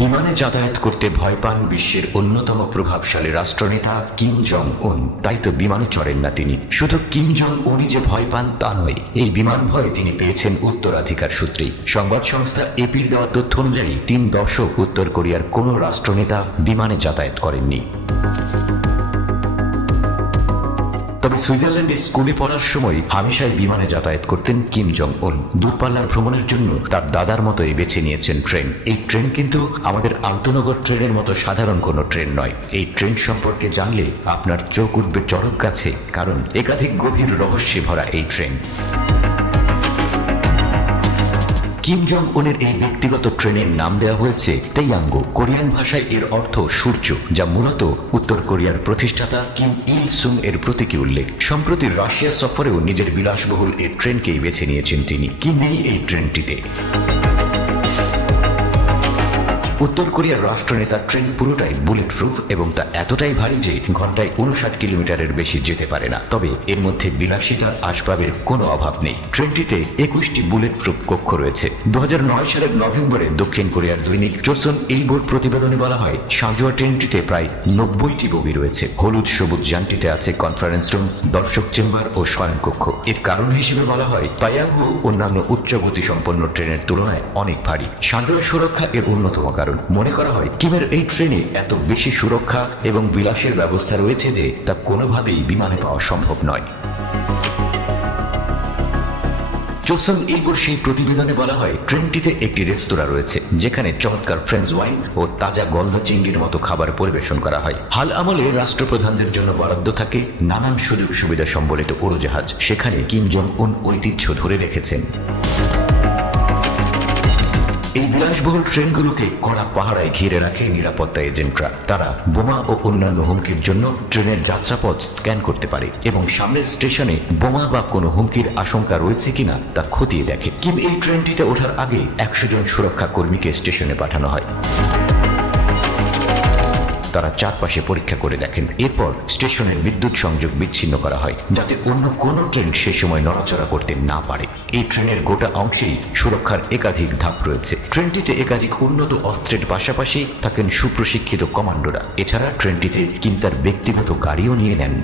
বিমানে যাতায়াত করতে ভয় পান বিশ্বের অন্যতম প্রভাবশালী রাষ্ট্রনেতা কিম জং উন। তাই তো বিমানে চড়েন না তিনি। শুধু কিম জং উনই যে ভয় পান তা নয়, এই বিমান ভয় তিনি পেয়েছেন উত্তরাধিকার সূত্রেই। সংবাদ সংস্থা এপির দেওয়া তথ্য অনুযায়ী 3 দশক উত্তর কোরিয়ার কোনো রাষ্ট্রনেতা বিমানে যাতায়াত করেননি। তবে সুইজারল্যান্ডে স্কুলে পড়ার সময় হামেশাই বিমানে যাতায়াত করতেন কিম জং উন। দূরপাল্লার ভ্রমণের জন্য তার দাদার মতোই বেছে নিয়েছেন ট্রেন। এই ট্রেন কিন্তু আমাদের আন্তনগর ট্রেনের মতো সাধারণ কোনো ট্রেন নয়। এই ট্রেন সম্পর্কে জানলে আপনার চোখ উঠবে চড়ক গাছে, কারণ একাধিক গভীর রহস্যে ভরা এই ট্রেন। কিম জং উনের এই ব্যক্তিগত ট্রেনের নাম দেওয়া হয়েছে তেইয়াঙ্গো। কোরিয়ান ভাষায় এর অর্থ সূর্য, যা মূলত উত্তর কোরিয়ার প্রতিষ্ঠাতা কিম ইল সুং এর প্রতীকী উল্লেখ। সম্প্রতি রাশিয়া সফরেও নিজের বিলাসবহুল এই ট্রেনকেই বেছে নিয়েছেন তিনি। কি নেই এই ট্রেনটিতে? উত্তর কোরিয়ার রাষ্ট্রনেতার ট্রেন পুরোটাই বুলেট প্রুফ এবং তা এতটাই ভারী যে ঘন্টায় 59 কিলোমিটারের বেশি যেতে পারে না। তবে এর মধ্যে বিলাসিতার আসবাবের কোনো অভাব নেই। ট্রেনটিতে 21টি বুলেট প্রুফ কক্ষ রয়েছে। 2009 সালের নভেম্বরে দক্ষিণ কোরিয়ার দৈনিক চোসন এইবোর প্রতিবেদনে বলা হয়, সাঁজোয়া ট্রেনটিতে প্রায় 90টি বগি রয়েছে। হলুদ সবুজ যানটিতে আছে কনফারেন্স রুম, দর্শক চেম্বার ও শয়নকক্ষ। এর কারণ হিসেবে বলা হয়, তাইয়াঙ্গো অন্যান্য উচ্চ গতি সম্পন্ন ট্রেনের তুলনায় অনেক ভারী। সাঁজোয়া সুরক্ষা এর অন্যতম কারণ। মনে করা হয় কিমের এই ট্রেনে এত বেশি সুরক্ষা এবং বিলাসের ব্যবস্থা রয়েছে যে তা কোনোভাবেই বিমানে পাওয়া সম্ভব নয়। চোসন এইবোর সেই প্রতিবেদনে বলা হয়, ট্রেনটিতে একটি রেস্তোরাঁ রয়েছে যেখানে চমৎকার ফ্রেঞ্চ ওয়াইন ও তাজা গন্ধ চিংড়ির মতো খাবার পরিবেশন করা হয়। হাল আমলে রাষ্ট্রপ্রধানদের জন্য বরাদ্দ থাকে নানান সুযোগ সুবিধা সম্বলিত উড়োজাহাজ। সেখানে কিম জং উন ঐতিহ্য ধরে রেখেছেন। এই বিলাসবহুল ট্রেনগুলোকে কড়া পাহারায় ঘিরে রাখে নিরাপত্তা এজেন্টরা। তারা বোমা ও অন্যান্য হুমকির জন্য ট্রেনের যাত্রাপথ স্ক্যান করতে পারে এবং সামনের স্টেশনে বোমা বা কোনো হুমকির আশঙ্কা রয়েছে কিনা তা খতিয়ে দেখে। কিম এই ট্রেনটিতে ওঠার আগে 100 জন সুরক্ষা কর্মীকে স্টেশনে পাঠানো হয়। তারা চারপাশে পরীক্ষা করে দেখেন। এরপর স্টেশনের বিদ্যুৎ সংযোগ বিচ্ছিন্ন করা হয় যাতে অন্য কোনো ট্রেন সে সময় নড়াচড়া করতে না পারে। এই ট্রেনের গোটা অংশেই সুরক্ষার একাধিক ধাপ রয়েছে। ট্রেনটিতে একাধিক উন্নত অস্ত্রের পাশাপাশি থাকেন সুপ্রশিক্ষিত কমান্ডোরা। এছাড়া ট্রেনটিতে কিম তার ব্যক্তিগত গাড়িও নিয়ে নেন।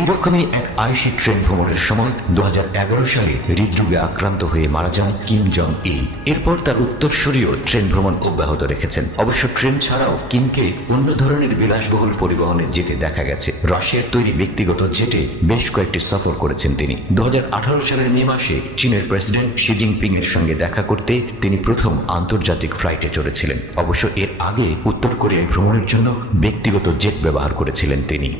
এইরকমই এক আয়েশি ট্রেন ভ্রমণের সময় 2011 সালে হৃদরোগে আক্রান্ত হয়ে মারা যান কিম জং ইল। এরপর তার উত্তরসূরিও ট্রেন ভ্রমণ অব্যাহত রেখেছেন। অবশ্য ট্রেন ছাড়াও কিমকে অন্য ধরনের বিলাসবহুল পরিবহনে যেতে দেখা গেছে। রাশিয়ার তৈরি ব্যক্তিগত জেটে বেশ কয়েকটি সফর করেছেন তিনি। 2018 সালের মে মাসে চীনের প্রেসিডেন্ট শি জিনপিং এর সঙ্গে দেখা করতে তিনি প্রথম আন্তর্জাতিক ফ্লাইটে চড়েছিলেন। অবশ্য এর আগে উত্তর কোরিয়ায় ভ্রমণের জন্য ব্যক্তিগত জেট ব্যবহার করেছিলেন তিনি।